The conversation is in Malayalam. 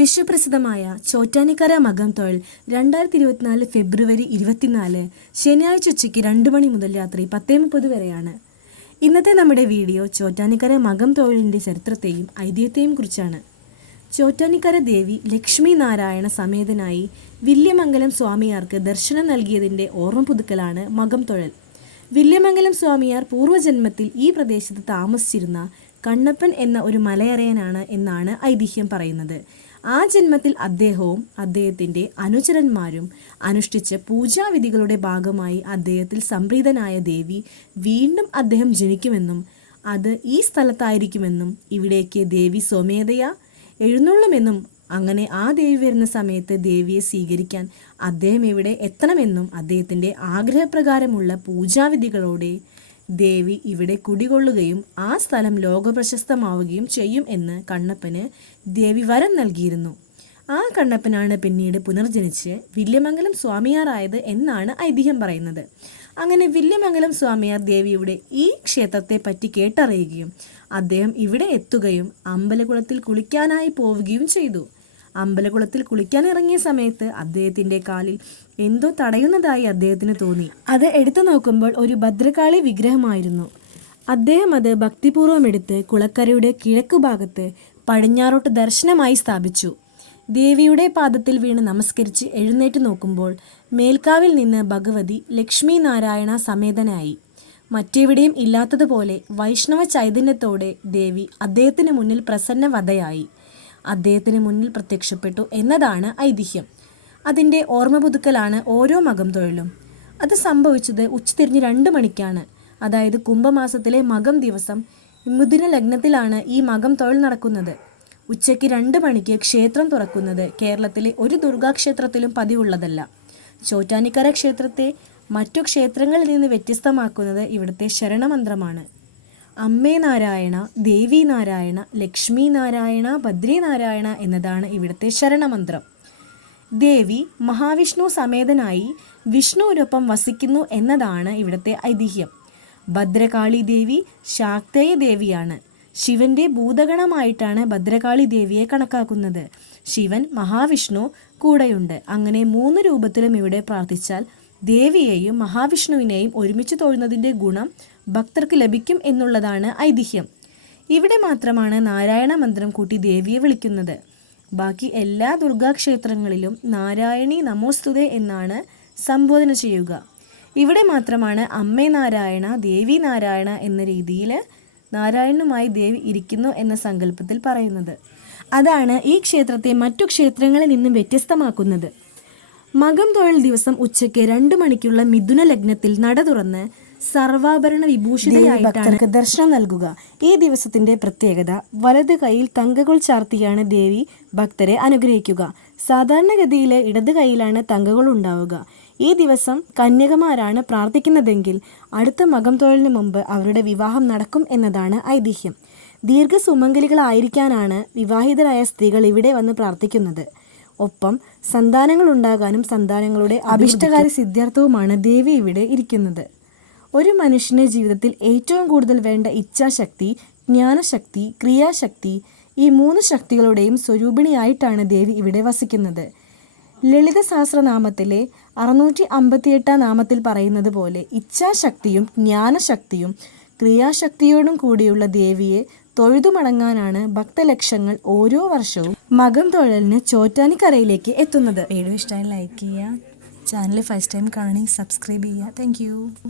വിശ്വപ്രസിദ്ധമായ ചോറ്റാനിക്കര മകം തൊഴിൽ രണ്ടായിരത്തി ഇരുപത്തിനാല് ഫെബ്രുവരി ഇരുപത്തിനാല് ശനിയാഴ്ച ഉച്ചയ്ക്ക് രണ്ട് മണി മുതൽ രാത്രി പത്തേ മുപ്പത് വരെയാണ്. ഇന്നത്തെ നമ്മുടെ വീഡിയോ ചോറ്റാനിക്കര മകം തൊഴിലിന്റെ ചരിത്രത്തെയും ഐതിഹ്യത്തെയും കുറിച്ചാണ്. ചോറ്റാനിക്കര ദേവി ലക്ഷ്മി നാരായണ സമേതനായി വില്യമംഗലം സ്വാമിയാർക്ക് ദർശനം നൽകിയതിന്റെ ഓർമ്മ പുതുക്കലാണ് മകം തൊഴൽ. വില്യമംഗലം സ്വാമിയാർ പൂർവജന്മത്തിൽ ഈ പ്രദേശത്ത് താമസിച്ചിരുന്ന കണ്ണപ്പൻ എന്ന ഒരു മലയറയനാണ് എന്നാണ് ഐതിഹ്യം പറയുന്നത്. ആ ജന്മത്തിൽ അദ്ദേഹവും അദ്ദേഹത്തിന്റെ അനുചരന്മാരും അനുഷ്ഠിച്ച പൂജാവിധികളുടെ ഭാഗമായി അദ്ദേഹത്തിൽ സംപ്രീതനായ ദേവി വീണ്ടും അദ്ദേഹം ജനിക്കുമെന്നും അത് ഈ സ്ഥലത്തായിരിക്കുമെന്നും ഇവിടേക്ക് ദേവി സ്വമേധയാ എഴുന്നള്ളുമെന്നും അങ്ങനെ ആ ദേവി വരുന്ന സമയത്ത് ദേവിയെ സ്വീകരിക്കാൻ അദ്ദേഹം ഇവിടെ എത്തണമെന്നും അദ്ദേഹത്തിന്റെ ആഗ്രഹപ്രകാരമുള്ള പൂജാവിധികളോടെ ദേവി ഇവിടെ കുടികൊള്ളുകയും ആ സ്ഥലം ലോകപ്രശസ്തമാവുകയും ചെയ്യും എന്ന് കണ്ണപ്പന് ദേവി വരം നൽകിയിരുന്നു. ആ കണ്ണപ്പനാണ് പിന്നീട് പുനർജനിച്ച് വില്യമംഗലം സ്വാമിയാറായത് എന്നാണ് ഐതിഹ്യം പറയുന്നത്. അങ്ങനെ വില്യമംഗലം സ്വാമിയാർ ദേവിയുടെ ഈ ക്ഷേത്രത്തെ പറ്റി കേട്ടറിയുകയും അദ്ദേഹം ഇവിടെ എത്തുകയും അമ്പലകുളത്തിൽ കുളിക്കാനായി പോവുകയും ചെയ്തു. അമ്പലകുളത്തിൽ കുളിക്കാൻ ഇറങ്ങിയ സമയത്ത് അദ്ദേഹത്തിന്റെ കാലിൽ എന്തോ തടയുന്നതായി അദ്ദേഹത്തിന് തോന്നി. അത് എടുത്തു നോക്കുമ്പോൾ ഒരു ഭദ്രകാളി വിഗ്രഹമായിരുന്നു. അദ്ദേഹം അത് ഭക്തിപൂർവം എടുത്ത് കുളക്കരയുടെ കിഴക്കുഭാഗത്ത് പടിഞ്ഞാറോട്ട് ദർശനമായി സ്ഥാപിച്ചു. ദേവിയുടെ പാദത്തിൽ വീണ് നമസ്കരിച്ച് എഴുന്നേറ്റ് നോക്കുമ്പോൾ മേൽക്കാവിൽ നിന്ന് ഭഗവതി ലക്ഷ്മി നാരായണ സമേതനായി. മറ്റെവിടെയും ഇല്ലാത്തതുപോലെ വൈഷ്ണവ ചൈതന്യത്തോടെ ദേവി അദ്ദേഹത്തിന് മുന്നിൽ പ്രസന്നവതയായി അദ്ദേഹത്തിന് മുന്നിൽ പ്രത്യക്ഷപ്പെട്ടു എന്നതാണ് ഐതിഹ്യം. അതിന്റെ ഓർമ്മ പുതുക്കലാണ് ഓരോ മകം തൊഴിലും. അത് സംഭവിച്ചത് ഉച്ചതിരിഞ്ഞ് രണ്ട് മണിക്കാണ്. അതായത് കുംഭമാസത്തിലെ മകം ദിവസം മുദിന ലഗ്നത്തിലാണ് ഈ മകം തൊഴിൽ നടക്കുന്നത്. ഉച്ചയ്ക്ക് രണ്ട് മണിക്ക് ക്ഷേത്രം തുറക്കുന്നത് കേരളത്തിലെ ഒരു ദുർഗാക്ഷേത്രത്തിലും പതിവുള്ളതല്ല. ചോറ്റാനിക്കര ക്ഷേത്രത്തെ മറ്റു ക്ഷേത്രങ്ങളിൽ നിന്ന് വ്യത്യസ്തമാക്കുന്നത് ഇവിടുത്തെ ശരണമന്ത്രമാണ്. അമ്മേ നാരായണ ദേവി നാരായണ ലക്ഷ്മി നാരായണ ബദ്രി നാരായണ എന്നതാണ് ഇവിടുത്തെ ശരണമന്ത്രം. ദേവി മഹാവിഷ്ണു സമേതനായി വിഷ്ണുവിനൊപ്പം വസിക്കുന്നു എന്നതാണ് ഇവിടുത്തെ ഐതിഹ്യം. ഭദ്രകാളി ദേവി ശാക്തേയ ദേവിയാണ്. ശിവന്റെ ഭൂതഗണമായിട്ടാണ് ഭദ്രകാളി ദേവിയെ കണക്കാക്കുന്നത്. ശിവൻ മഹാവിഷ്ണു കൂടെയുണ്ട്. അങ്ങനെ മൂന്ന് രൂപത്തിലും ഇവിടെ പ്രാർത്ഥിച്ചാൽ ദേവിയെയും മഹാവിഷ്ണുവിനെയും ഒരുമിച്ച് തൊഴുന്നതിന്റെ ഗുണം ഭക്തർക്ക് ലഭിക്കും എന്നുള്ളതാണ് ഐതിഹ്യം. ഇവിടെ മാത്രമാണ് നാരായണ മന്ത്രം കൂട്ടി ദേവിയെ വിളിക്കുന്നത്. ബാക്കി എല്ലാ ദുർഗാക്ഷേത്രങ്ങളിലും നാരായണി നമോസ്തുതേ എന്നാണ് സംബോധന ചെയ്യുക. ഇവിടെ മാത്രമാണ് അമ്മേ നാരായണ ദേവി നാരായണ എന്ന രീതിയിൽ നാരായണനുമായി ദേവി ഇരിക്കുന്നു എന്ന സങ്കല്പത്തിൽ പറയുന്നത്. അതാണ് ഈ ക്ഷേത്രത്തെ മറ്റു ക്ഷേത്രങ്ങളിൽ നിന്നും വ്യത്യസ്തമാക്കുന്നത്. മകം തൊഴിൽ ദിവസം ഉച്ചയ്ക്ക് രണ്ട് മണിക്കുള്ള മിഥുന ലഗ്നത്തിൽ നട തുറന്ന് സർവാഭരണ വിഭൂഷിതയായിട്ടാണ് ദർശനം നൽകുക. ഈ ദിവസത്തിന്റെ പ്രത്യേകത വലത് കൈയിൽ തങ്കകൾ ചാർത്തിയാണ് ദേവി ഭക്തരെ അനുഗ്രഹിക്കുക. സാധാരണഗതിയിലെ ഇടത് കൈയിലാണ് തങ്കകൾ ഉണ്ടാവുക. ഈ ദിവസം കന്യകമാരാണ് പ്രാർത്ഥിക്കുന്നതെങ്കിൽ അടുത്ത മകം തൊഴിലിന് മുമ്പ് അവരുടെ വിവാഹം നടക്കും എന്നതാണ് ഐതിഹ്യം. ദീർഘസുമംഗലികളായിരിക്കാനാണ് വിവാഹിതരായ സ്ത്രീകൾ ഇവിടെ വന്ന് പ്രാർത്ഥിക്കുന്നത്. ഒപ്പം സന്താനങ്ങൾ ഉണ്ടാകാനും സന്താനങ്ങളുടെ അഭിഷ്ടകാരി സിദ്ധാർത്ഥവുമാണ് ദേവി ഇവിടെ ഇരിക്കുന്നത്. ഒരു മനുഷ്യന്റെ ജീവിതത്തിൽ ഏറ്റവും കൂടുതൽ വേണ്ട ഇച്ഛാശക്തി ജ്ഞാനശക്തി ക്രിയാശക്തി ഈ മൂന്ന് ശക്തികളുടെയും സ്വരൂപിണിയായിട്ടാണ് ദേവി ഇവിടെ വസിക്കുന്നത്. ലളിത സഹസ്രനാമത്തിലെ അറുന്നൂറ്റി അമ്പത്തിയെട്ടാം നാമത്തിൽ പറയുന്നത് പോലെ ഇച്ഛാശക്തിയും ജ്ഞാനശക്തിയും ക്രിയാശക്തിയോടും കൂടിയുള്ള ദേവിയെ തൊഴുതുമടങ്ങാനാണ് ഭക്തലക്ഷങ്ങൾ ഓരോ വർഷവും മകം തൊഴലിന് ചോറ്റാനിക്കരയിലേക്ക് എത്തുന്നത്. വീഡിയോ ഇഷ്ടമായി ലൈക്ക് ചെയ്യുക ചാനൽ ഫസ്റ്റ് ടൈം കാണി സബ്സ്ക്രൈബ് ചെയ്യുക. താങ്ക്